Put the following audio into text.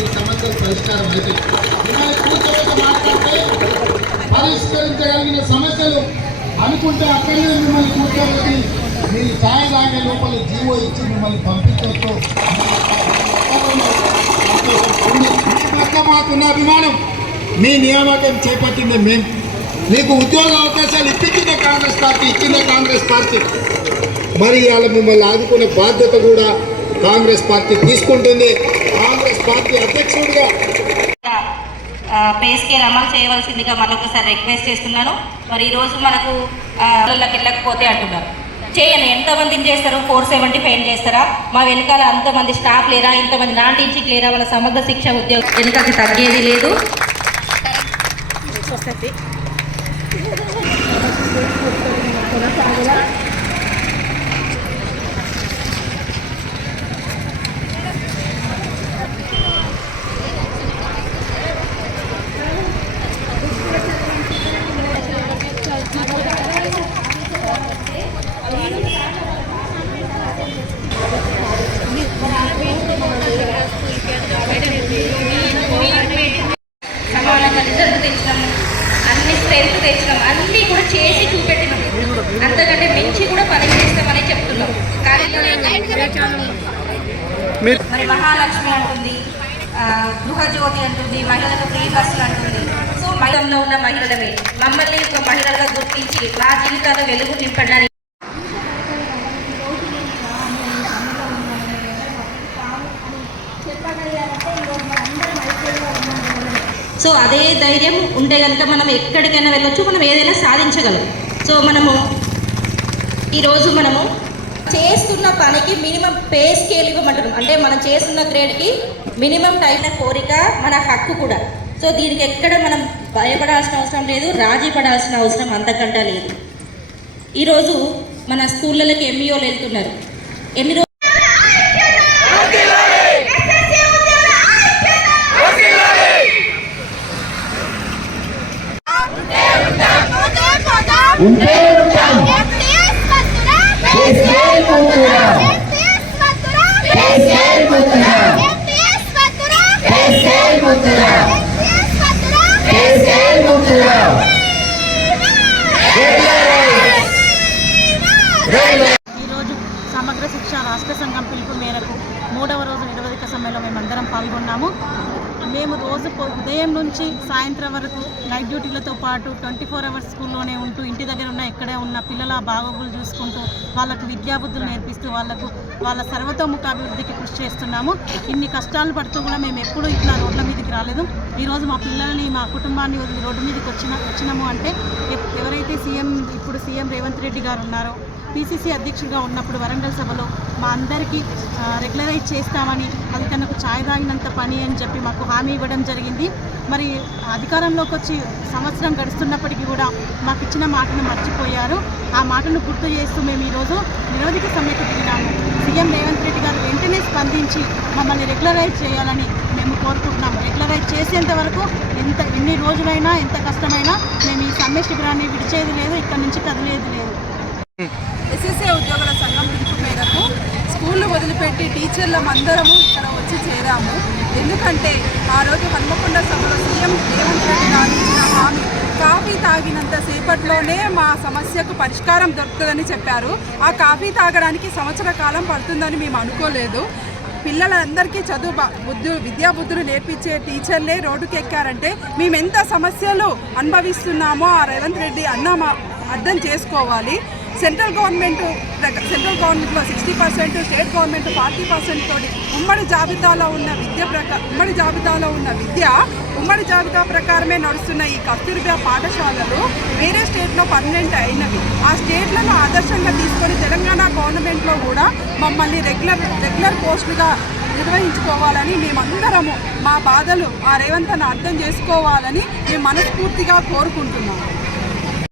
మీ సమస్యలు పరిష్కారం అయితే. మిమ్మల్ని కూర్చోబెట్టి మాట్లాడితే పరిష్కరించగలిగిన సమస్యలు అనుకుంటే అక్కడే మిమ్మల్ని కూర్చోబెట్టి మీరు ఛాయ్ తాగే లోపల జీవో ఇచ్చి మిమ్మల్ని పంపించవచ్చు. పట్ల మాకున్న అభిమానం మీ నియామకం చేపట్టింది మేము మీకు ఉద్యోగ అవకాశాలు ఇప్పించిందే కాంగ్రెస్ పార్టీ ఇచ్చిన కాంగ్రెస్ పార్టీ. మరి ఇవాళ మిమ్మల్ని ఆదుకునే బాధ్యత కూడా కాంగ్రెస్ పార్టీ తీసుకుంటుంది. పార్టీ అధ్యక్షుడిగా పే స్కేల్ అమలు చేయవలసిందిగా మరొకసారి రిక్వెస్ట్ చేస్తున్నాను. మరి ఈరోజు మనకు పిల్లలకి వెళ్ళకపోతే అంటున్నారు. చేయను. ఎంతమందిని చేస్తారు? ఫోర్ సెవెంటీ ఫైవ్ చేస్తారా? మా వెనకాల అంతమంది స్టాఫ్ లేరా? ఇంతమంది నాన్ టీచింగ్ లేరా? వాళ్ళ సమగ్ర శిక్ష ఉద్యోగం వెనుకకి తగ్గేది లేదు. సమానంగా రిజల్ట్ అన్ని స్ట్రెంత్ తెచ్చినాం అన్నీ కూడా చేసి చూపెట్టినాం అంతకంటే మించి కూడా పని చేస్తామని చెప్తున్నాం కానీ మరి మహాలక్ష్మి అంటుంది గృహజ్యోతి అంటుంది మహిళలకు ఫ్రీ బస్సులు అంటుంది. సో మహిళల్లో ఉన్న మహిళలమే. మమ్మల్ని ఒక మహిళలుగా గుర్తించి మా జీవితాల్లో వెలుగు నింపడానికి సో అదే ధైర్యం ఉంటే కనుక మనం ఎక్కడికైనా వెళ్ళొచ్చు మనం ఏదైనా సాధించగలం. సో మనము ఈరోజు మనము చేస్తున్న పనికి మినిమం పే స్కేల్ ఇవ్వమంటున్నాం. అంటే మనం చేస్తున్న గ్రేడ్కి మినిమం టైం కోరిక మన హక్కు కూడా. సో దీనికి ఎక్కడ మనం భయపడాల్సిన అవసరం లేదు రాజీ పడాల్సిన అవసరం అంతకంటా లేదు. ఈరోజు మన స్కూళ్ళకి ఎంఈఓలు వెళ్తున్నారు. ఎన్ని కూతురా ఈరోజు సమగ్ర శిక్ష రాష్ట్ర సంఘం పిలుపు మేరకు మూడవ రోజు నిరవధిక సమ్మెలో మేమందరం పాల్గొన్నాము. మేము రోజు ఉదయం నుంచి సాయంత్రం వరకు నైట్ డ్యూటీలతో పాటు ట్వంటీ ఫోర్ అవర్స్ స్కూల్లోనే ఉంటూ ఇంటి దగ్గర ఉన్న ఎక్కడే ఉన్న పిల్లల బాగోగులు చూసుకుంటూ వాళ్ళకు విద్యాబుద్ధులు నేర్పిస్తూ వాళ్ళకు వాళ్ళ సర్వతోముఖాభివృద్ధికి కృషి చేస్తున్నాము. ఇన్ని కష్టాలు పడుతూ కూడా మేము ఎప్పుడూ ఇట్లా రోడ్ల మీదకి రాలేదు. ఈరోజు మా పిల్లల్ని మా కుటుంబాన్ని వదిలి రోడ్డు మీదకి వచ్చిన వచ్చినాము అంటే ఎవరైతే సీఎం ఇప్పుడు సీఎం రేవంత్ రెడ్డి గారు ఉన్నారో పీసీసీ అధ్యక్షుడిగా ఉన్నప్పుడు వరంగల్ సభలో మా అందరికీ రెగ్యులరైజ్ చేస్తామని అది తనకు ఛాయ్ తాగినంత పని అని చెప్పి మాకు హామీ ఇవ్వడం జరిగింది. మరి అధికారంలోకి వచ్చి సంవత్సరం గడుస్తున్నప్పటికీ కూడా మాకు ఇచ్చిన మాటను మర్చిపోయారు. ఆ మాటను గుర్తు చేస్తూ మేము ఈరోజు నిరోధిక సమ్మెకు దిగినాము. సీఎం రేవంత్ రెడ్డి గారు వెంటనే స్పందించి మమ్మల్ని రెగ్యులరైజ్ చేయాలని మేము కోరుకుంటున్నాము. రెగ్యులరైజ్ చేసేంత వరకు ఎంత ఎన్ని రోజులైనా ఎంత కష్టమైనా మేము ఈ సమ్మె శిబిరాన్ని విడిచేది లేదు ఇక్కడ నుంచి కదిలేది లేదు ఎస్ఎస్ఏ ఉద్యోగుల సంఘం పిలుపు మేరకు స్కూళ్ళు వదిలిపెట్టి టీచర్లం అందరము ఇక్కడ వచ్చి చేరాము. ఎందుకంటే ఆ రోజు హన్మకొండ సభలో సీఎం రేవంత్ రెడ్డి గారు ఇచ్చిన హామీ కాఫీ తాగినంత సేపట్లోనే మా సమస్యకు పరిష్కారం దొరుకుతుందని చెప్పారు. ఆ కాఫీ తాగడానికి సంవత్సర కాలం పడుతుందని మేము అనుకోలేదు. పిల్లలందరికీ చదువు బా- బుద్ధు విద్యా బుద్ధులు నేర్పించే టీచర్లే రోడ్డుకి ఎక్కారంటే మేము ఎంత సమస్యలు అనుభవిస్తున్నామో ఆ రేవంత్ రెడ్డి అన్న మా అర్థం చేసుకోవాలి. సెంట్రల్ గవర్నమెంట్ సెంట్రల్ గవర్నమెంట్లో sixty percent state government forty percent తోటి ఉమ్మడి జాబితాలో ఉన్న విద్య ప్రకారం ఉమ్మడి జాబితాలో ఉన్న విద్య ఉమ్మడి జాబితా ప్రకారమే నడుస్తున్న ఈ కస్తూర్బా పాఠశాలలు వేరే స్టేట్లో పర్మనెంట్ అయినవి. ఆ స్టేట్లను ఆదర్శంగా తీసుకొని తెలంగాణ గవర్నమెంట్లో కూడా మమ్మల్ని రెగ్యులర్ రెగ్యులర్ పోస్టులుగా నిర్వహించుకోవాలని మేమందరము మా బాధలు ఆ రేవంత్ అర్థం చేసుకోవాలని మేము మనస్ఫూర్తిగా కోరుకుంటున్నాము.